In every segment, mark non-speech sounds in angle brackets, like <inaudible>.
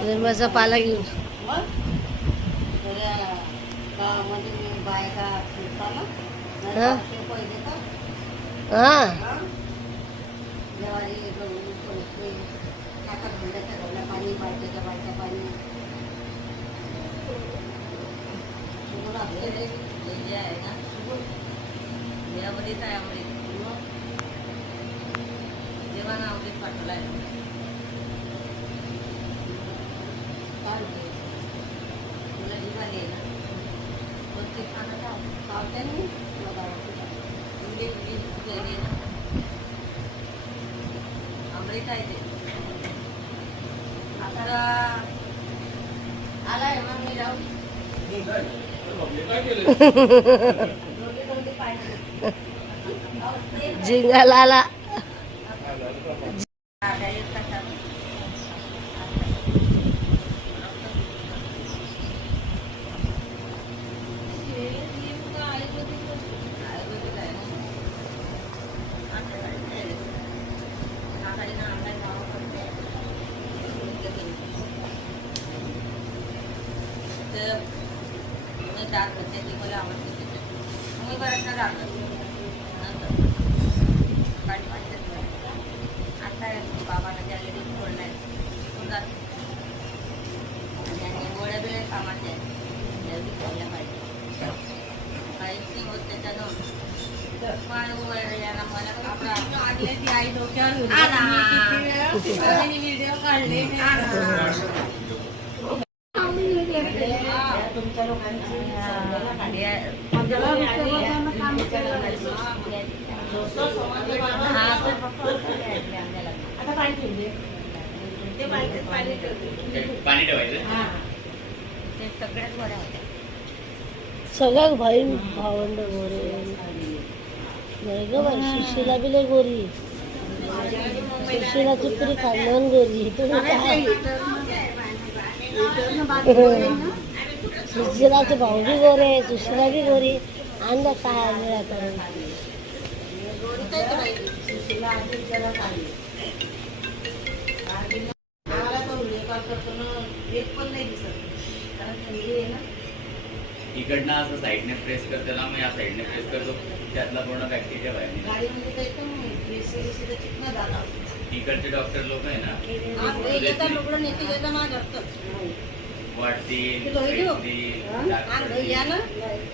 लिंबाचा पाला घेऊन मग सगळ्या गावामध्ये मी बायका फिरताना नाही हा? पाचशे रुपये देतात. हा हा? ज्वारी, गहू, पैसे, टाका धंद्याच्या धंद्या पाणी बायकाच्या बायका पाणी सगळं आपलं हे जे आहे ना सगळं यामध्येच आहे अमृत मग देवानं अमृत पाठवलं आहे काय होते तुला जीवाला आहे ना कोणते खाणं का पावत्याने तुला गावाचं मुली मुली गेले ना अमृत आहे ते आता आलाय मग मी दात होते ती मला आवडते त्याच्यात मी बऱ्याचदा दात नंतर पाणी पाणी आता बाबाला सोडलाय तिथून जाते आणि गोळ्या बिळ्या कामाच्या आहेत खाल्ल्या पाहिजे काहीच नाही होत त्याच्यानं पाय वगैरे मला कपडा आई डोक्यावर हा. ना. व्हिडिओ काढले तुमच्या लोकांची आता पाणी ठेवले ते पाणी पाणी ठेवले पाणी ठेवायचं? ते सगळ्याच बऱ्या होत्या. सगळ्या भाई भावंड गोरे. नाही ग बाई सुशीला बी लय गोरी. सुशीलाची पुरी खाल्ल्यावर गोरी. तुम्ही <laughs> काय सुशीलाचे भाऊ बी गोरे सुशीला बी गोरी अंदा काय आलेला करून. इकडनं असं साईडने प्रेस करते ना मग या साईडने प्रेस करतो. त्यातला पूर्ण बॅक्टेरिया बाहेर इकडचे डॉक्टर लोक आहे ना वाटतील किलो देऊ? भेटतील, घरी या ना.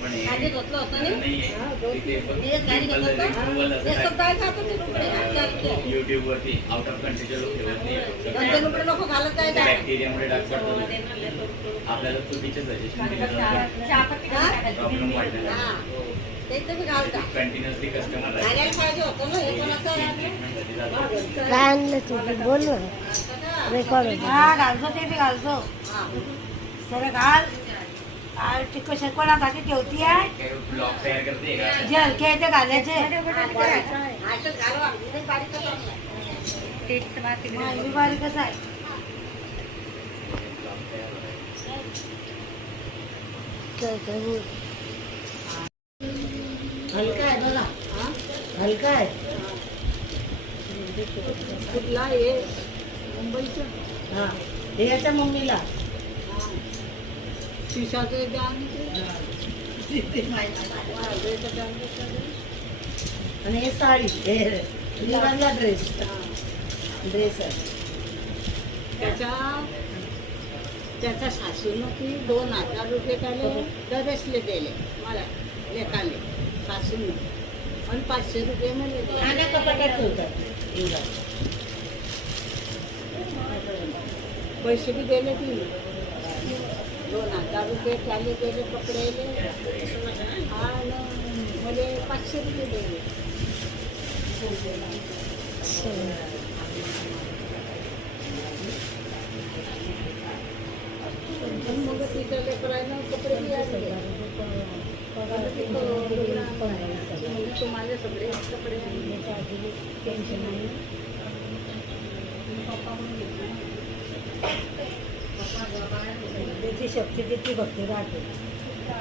पण आधी धुतलं होतं ना? नाहीये. तिथे फक्त मी एक गाडी simple घेतलं होतं. removal असं काय. सब काय खातं ते लुगडे? आजच्या आजच्या. YouTube वरती आउट ऑफ कंट्रीचे लोक ठेवत जायचं. बॅक्टेरियामुळे डाग पडतो. आपल्याला चुकीचे सजेशन दिले प्रॉब्लेम वाटला हा. कंटिन्युअसली कस्टमर हे. काय आणलं तू? बोल रेकॉर्ड होतं. हा घालतो ते बी घालतो. हा. सर घाल घाल कोणा शेकोला ठेवती आहे जे हलके आहे ते घालायचे. बारीकच आहे. हलका आहे बघा हलका आहे. कुठला हे मुंबईचं? हा हे याच्या मम्मीला. शिशाचे आणि हे साडी हे ड्रेस ड्रेस आहे. त्याच्या त्याच्या सासूनं की दोन हजार रुपये त्याला डबेसले दिले मला लेखाले सासूनं आणि पाचशे रुपये ठेवतात. हिला. पैसे बी दिले ती. दोन हजार रुपये त्याले दिले कपड्याले आणि मला पाचशे रुपये दिले. मग तिच्या लेकरांना कपडे बी आणले. तुम्हाला सगळे कपडे टेन्शन नाही. त्याची शक्ती तितकी भक्ती राहते?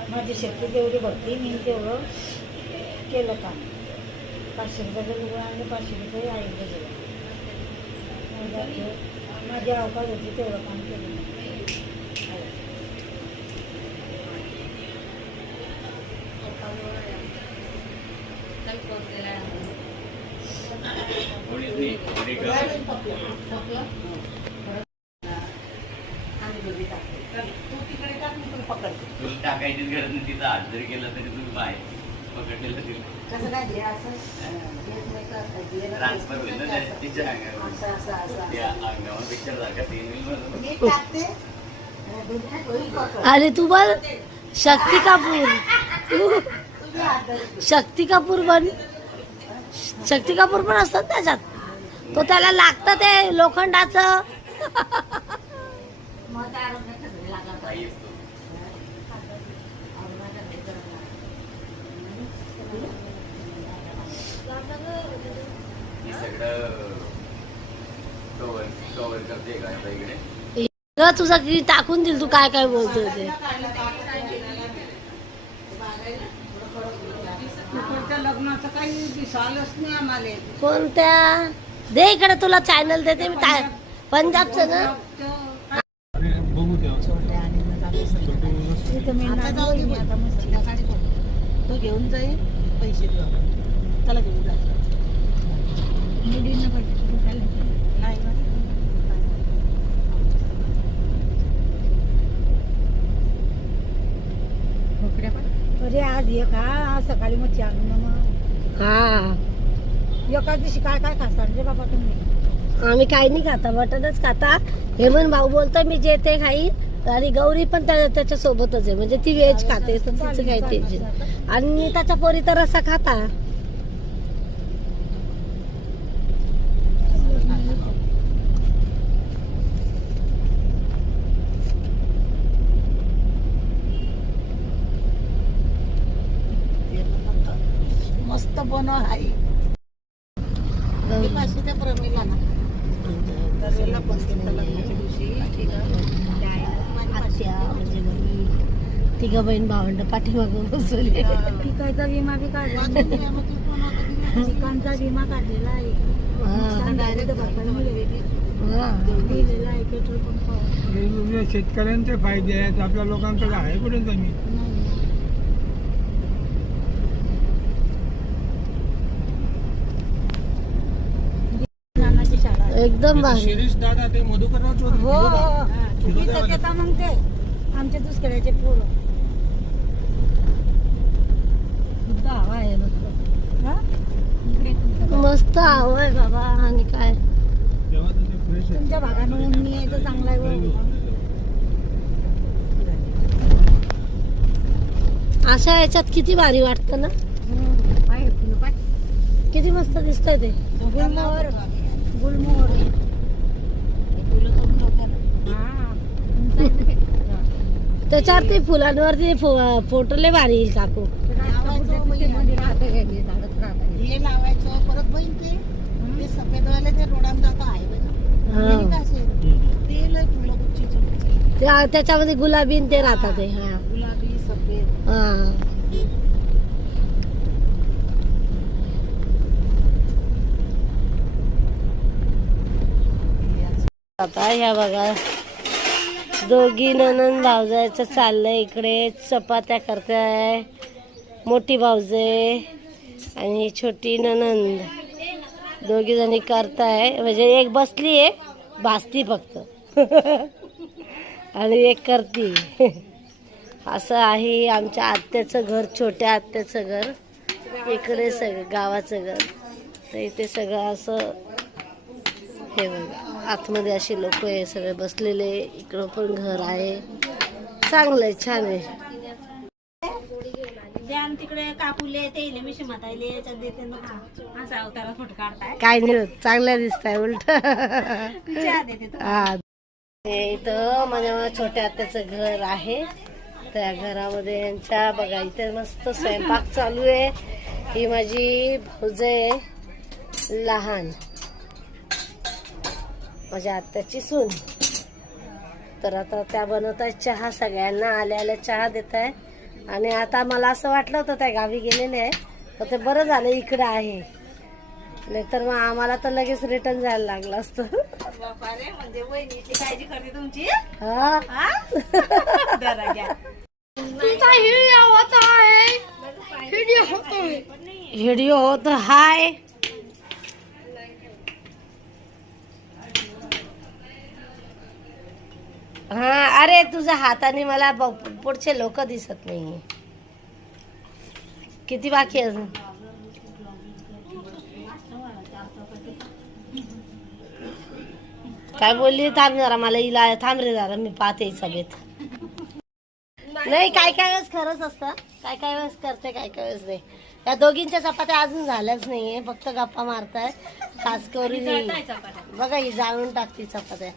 माझी शक्ती तेवढी भक्ती मी तेवढं केलं काम. पाचशे रुपयाचं लुगडं आणलं पाचशे रुपये आईकडे दिलं. माझी अवकाश होती तेवढं काम केलं. तुला टाकायचीच गरज नाही तिचा हात जरी केला तरी तुम्ही बाय पकडलेलं तिला कसं काय घे असं ट्रान्सफर होईल ना त्या- तिच्या अंगावर. असं असं असं. त्या अंगावर पिक्चर सारखा तीन होईल मी टाकते. होईल पकड. आणि तू बोल शक्ती कपूर. तुझी हात धरते. शक्ती कपूर बन शक्ती कपूर पण असतात त्याच्यात. तो त्याला लागतं ते लोखंडाचं. मग त्या आरोग्य लागला हे तुझा किती टाकून दिल तू काय काय बोलतोय ते? कोणत्या? दे इकडे तुला चॅनल देते मी पंजाबचं ना? तो घेऊन जाईल पैसे देऊ त्याला घेऊन जा. नाही ना. अरे आज एक हा आज सकाळी मच्छी आणून ना मग. हा एका दिवशी काय काय रे बाबा तुम्ही? आम्ही काही नाही खाता. मटनच खाता हेमंत भाऊ बोलतोय मी जे ते खाईन. आणि गौरी पण त्या- त्याच्या सोबतच आहे. म्हणजे ती व्हेज खाते तिचं काही टेन्शन आणि त्याच्या पोरी तर रसा खाता. मस्त बनव हाय त्या प्रमिला ना दिवशी ठीक आहे. त्या आईनं माझी आत्या म्हणजे मम्मी तिघं बहीण भावंड पाठीमागं बसवले. पिकायचा विमा बी काढला. पिकांचा विमा काढलेला आहे. दिलेला पेट्रोल शेतकऱ्यांचे फायदे आहेत. आपल्या लोकांकडे आहे कुठे आहे. एकदम भारी. शिरीष दादा ते मधुकरराव चौधरी. हो. मग ते. आमच्या दुसऱ्याचे पोरं शुद्ध हवा आहे मस्त. हवा आहे बाबा आणि काय? तुमच्या भागानं ऊन नाही यायचं चांगला आहे. अशा याच्यात किती भारी वाटतं ना. किती मस्त दिसतंय ते. गुलमोहर गुलमोहर हा. त्याच्यावरती फुलांवरती फो- फोटो लय भारी येईल काकू. मध्ये राहते हे बी झाडच राहते. लावायचं परत बहीण ते ते सफेदवाले ते रोडात जाता आहे बघा. कसे ते लय फुलं गुच्छी त्या- त्याच्यामध्ये गुलाबी ते राहतात ते हा. गुलाबी सफेद. हा. आता ह्या बघा. दोघी ननन भावजायचं चाललंय इकडे. चपात्या करताय. मोठी भावजे आणि छोटी ननंद दोघी जणी करताय. म्हणजे एक बसली आहे भासती फक्त. <laughs> आणि एक करती. <laughs> असं आहे आमच्या आत्याचं घर छोट्या आत्याचं घर. इकडे सगळं गावाचं घर. तर इथे सगळं असं हे बघा. आतमध्ये अशी लोक आहे सगळे बसलेले इकडं पण घर आहे. चांगलं आहे छान आहे. तिकडे कापुले ते. असा काय नाही चांगल्या दिसत आहे उलट. चहा देते तो. हे. इथं माझ्या छोट्या आत्याचं घर आहे. त्या घरामध्ये यांच्या बघा इथे मस्त स्वयंपाक चालू आहे. ही माझी भाऊज आहे लहान. माझ्या आत्याची सून. तर आता त्या बनवत आहेत चहा सगळ्यांना आल्या आल्या चहा देत आहे. आणि आता मला असं वाटलं होतं त्या गावी गेलेले आहे तर ते बरं झालं इकडं आहे. नाहीतर मग आम्हाला तर लगेच रिटर्न जायला लागलं असतं. बापा रे म्हणजे वहिनीची काळजी करते तुमची? हा. हा? व्हिडिओ होत हाय. हा अरे तुझ्या हाताने मला पुढचे लोक दिसत नाही किती बाकी अजून? काय बोलली? थांब जरा मला इला थांब रे जरा मी पाहते सभेत. नाही काय काय वेळेस खरंच असतं? काय काय वेळेस करते काय काय वेळेस नाही. या दोघींच्या चपात्या अजून झाल्याच नाहीये फक्त गप्पा मारताय. खास करून बघा ही जाळून टाकते चपात्या.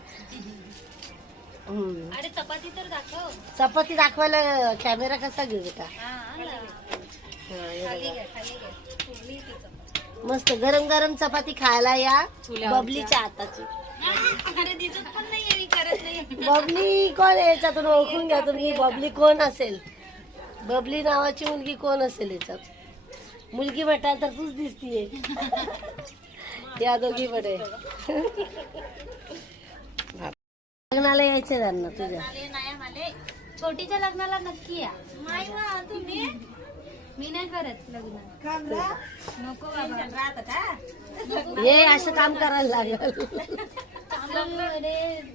अरे चपाती तर दाखव. चपाती दाखवायला कॅमेरा कसा घेऊ हा. हा, हे चपाती. मस्त गरम गरम चपाती खायला या बबलीच्या हाताची. अरे दिसत पण नाहीये मी करत नाही. बबली कोण आहे याच्यातून ओळखून घ्या तुम्ही बबली कोण असेल? बबली नावाची मुलगी कोण असेल याच्यात? मुलगी म्हटाल तर तूच दिसतीये. <laughs> या दोघी कडे लग्नाला यायचे त्यांना तुझ्या. छोटीच्या लग्नाला नक्की या. नाही वा तुम्ही? मी नाही करत लग्न. नको बाबा. राहत का? हे असं काम करायला लागल.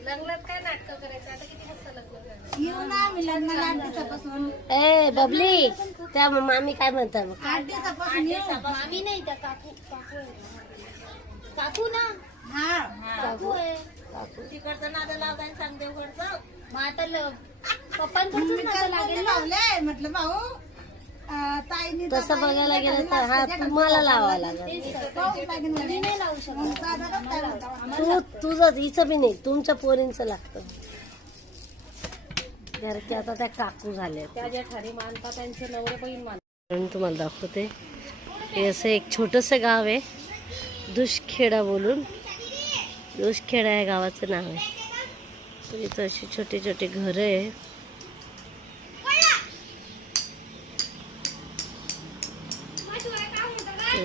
लग्नात काय नाटक करायचं? आता किती वाजता लग्न करायचं? येऊ ना मी लग्नाला आठ दिवसापासून ए बबली त्या मामी काय म्हणतात? मग? आठ दिवसापासून येऊ. मामी नाही त्या काकू काकू. काकू ना? हा. काकू आहे. तिकडचं नादं लावताय सांग देवकडचं मग आता ल- पप्पांकडचंच नातं लागेल ना? लावलंय. म्हटलं भाऊ अं, ताईने तर तसं बघायला गेलं तर हा तुम्हाला लावावा लागेल. नाही लावू शकत. मग साधा कसं काय म्हणता? तू तुझं हिचं बी नाही. तुमच्या पोरींचं लागतं. की आता त्या काकू झाल्या त्या ज्या ठाणे मानतात त्यांचे नवरे बहीण मानतात. तुम्हाला दाखवते. हे असं एक छोटस गाव आहे. दुष्खेडा बोलून. दुष्खेडा या गावाचं नाव आहे. तर इथं अशी छोटे छोटे घर आहे.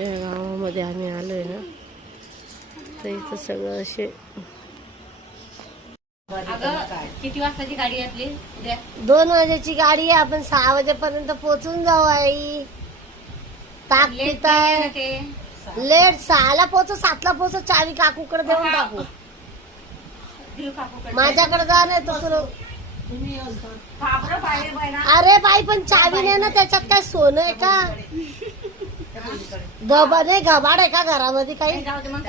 या गावामध्ये आम्ही आलोय ना. तर इथं सगळं असे अगं किती वाजताची गाडी आपली? दोन वाजेची गाडी आहे. आपण सहा वाजेपर्यंत पोहोचून जाऊ आई. ताक पिताय. ते. लेट सहाला पोहोचू सातला पोहोचू चावी काकूकडे देऊन टाकू. माझ्याकडे जा नाही तर तुला अरे बाई पण चावी नाही ना त्याच्यात काय सोनं आहे का? गबा नाही गबाड आहे का घरामध्ये काही? जाऊ दे मग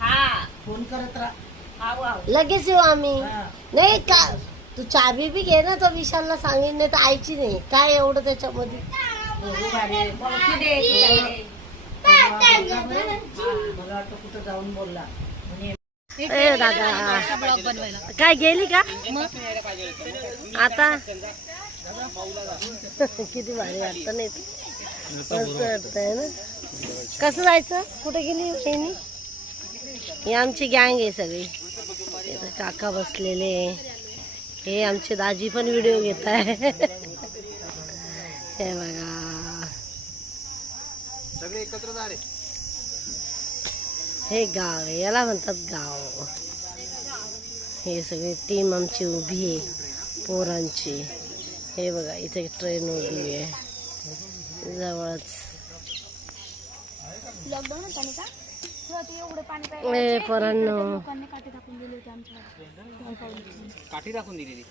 हा. फोन करत राहा. लगेच येऊ आम्ही. नाही का तू चावी बी घे ना तो विशालला सांगेन नाही तर आईची नाही. काय एवढं त्याच्यामध्ये? ए दादा. काय गेली का? आता? किती भारी वाटत नाही मस्त वाटतंय ना? कसं जायचं? कुठे गेली बहिणी? ही आमची गँग आहे सगळी. काका बसलेले हे आमचे दाजी पण व्हिडिओ घेत आहे हे बघा. हे गाव आहे याला म्हणतात गाव. हे सगळी टीम आमची उभी आहे पोरांची. हे बघा इथे ट्रेन उभी आहे. जवळच. ए पोरांनो. काठी टाकून दिलेली